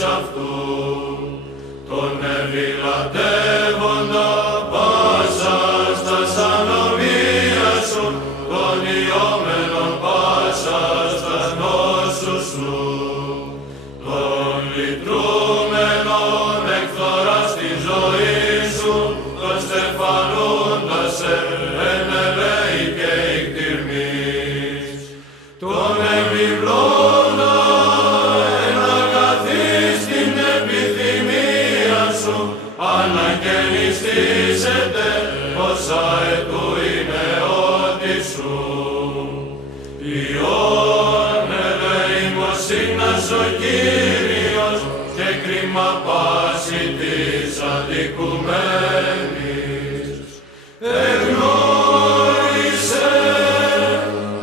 αυτού, τον ευηλατεύοντα πάσα στα ανομία σου, τον ιόμενον πάσα στα νόσου σου, τον λυτρούμενον εκφθορά στη ζωή σου, τον στεφανούντα σε εν ελέη και εκτιρμής, τον επιβλώντα εν αγαθή στην επιθυμία σου, αναγεννηστήσετε όσα ετού είναι ό,τι σου. Υιόν ελεημοσύνας ο Κύριος και κρίμα πάση της αδικουμένης. Εγνώρισε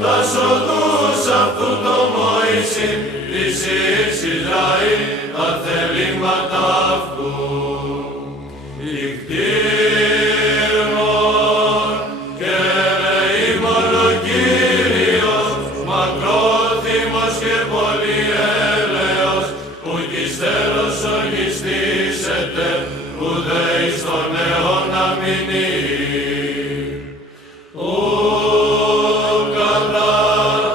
τας οδούς αυτού το Μωυσή, της Υιής Ισραήλ τα θελήματα αυτού. Ικτήρμον και ελεήμον ο Κύριος, μακρόθυμος και πολυέλεος, που κι τέλος ορκιστήσετε, ουδέ εις τον αιώνα μηνύ. Κατά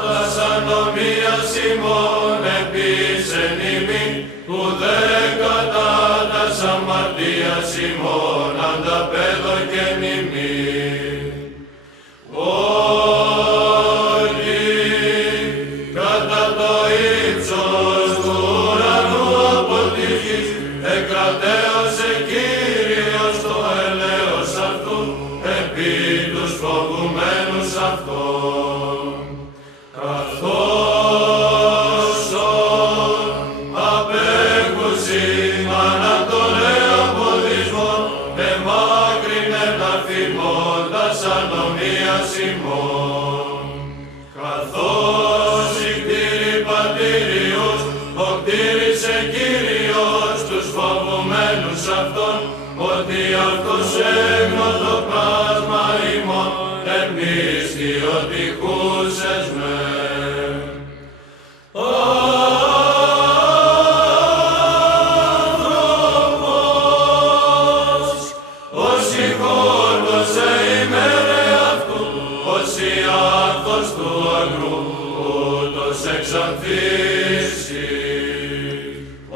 τας ανομίας ημών επίσεν ημί, ουδέ κατά τας αμαρτίας ημών ανταπέδωκεν ημί. Ότι κατά το ύψος του ουρανού από τη γης εκρατέωσε Κύριος το ελέος αυτού επί τους φοβουμένους αυτών. Καθώς απέχουσιν ανά τον εαποδισμόν, εμάκρυνε να φημώντας ανομίας ημών. Καθώς οι κτήροι πατήριους, οκτήρισε Κύριος τους φοβουμένους αυτών, ότι αυτός έγνωτο πράσμα ημών, εμνίστη ότι χούσες με. Άνθρωπος, όσοι χόρτωσε ημέρε αυτού, όσοι άνθος του αγρού, ούτως εξανθήσει,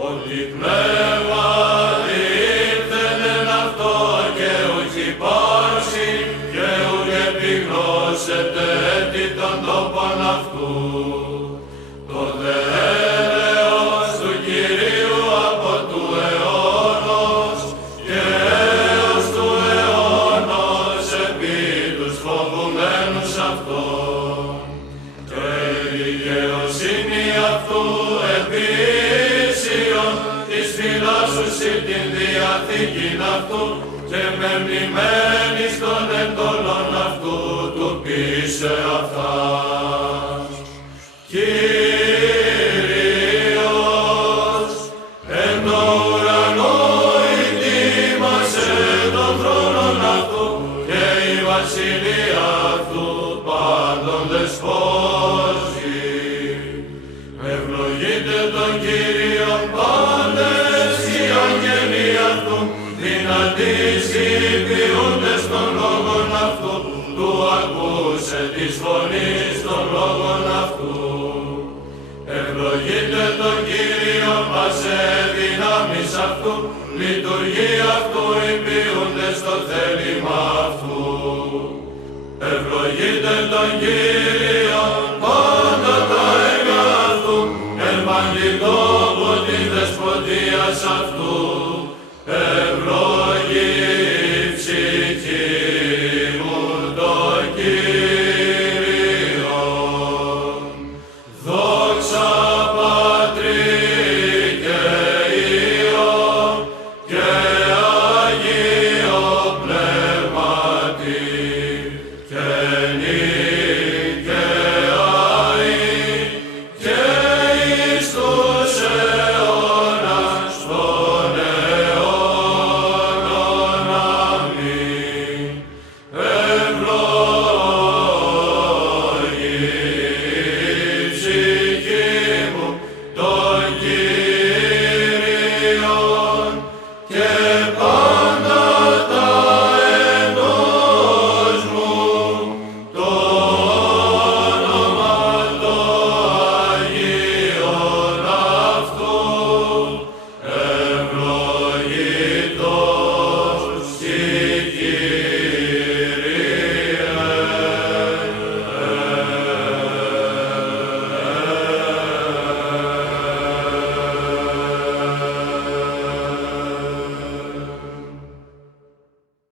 ότι πνεύμα ήλθεν εν αυτό και ουκ υπάρξει, και ουκ επιγνώσετε έτη των τόπων αυτού. Το δε έλεος του Κυρίου από του αιώνος και έως του αιώνος επί τους φοβουμένους αυτών. Και η δικαιοσύνη αυτού επί ίσιον της φυλάσσουσι την διαθήκην αυτού και μεμνημένης των εντολών αυτού του πείσε αυτάς. Κύριος, εν το ουρανό ητήμασε των θρόνων αυτού και η βασιλεία αυτού πάντων δεσπόζει. Ευλογείτε τον Κύριον πάντες οι αγγελοί αυτού, δυνατείς οι ποιούντες των λόγων αυτού, του ακούσε της φωνής των λόγων αυτού. Ευλογείτε τον Κύριο πασέ δυνάμεις αυτού, λειτουργεί αυτού οι ποιούντες το θέλημα αυτού. Ευλογείτε τον Κύριο πάντα τα έργα αυτού, ελμαγνητό από τη δεσποτείας αυτού.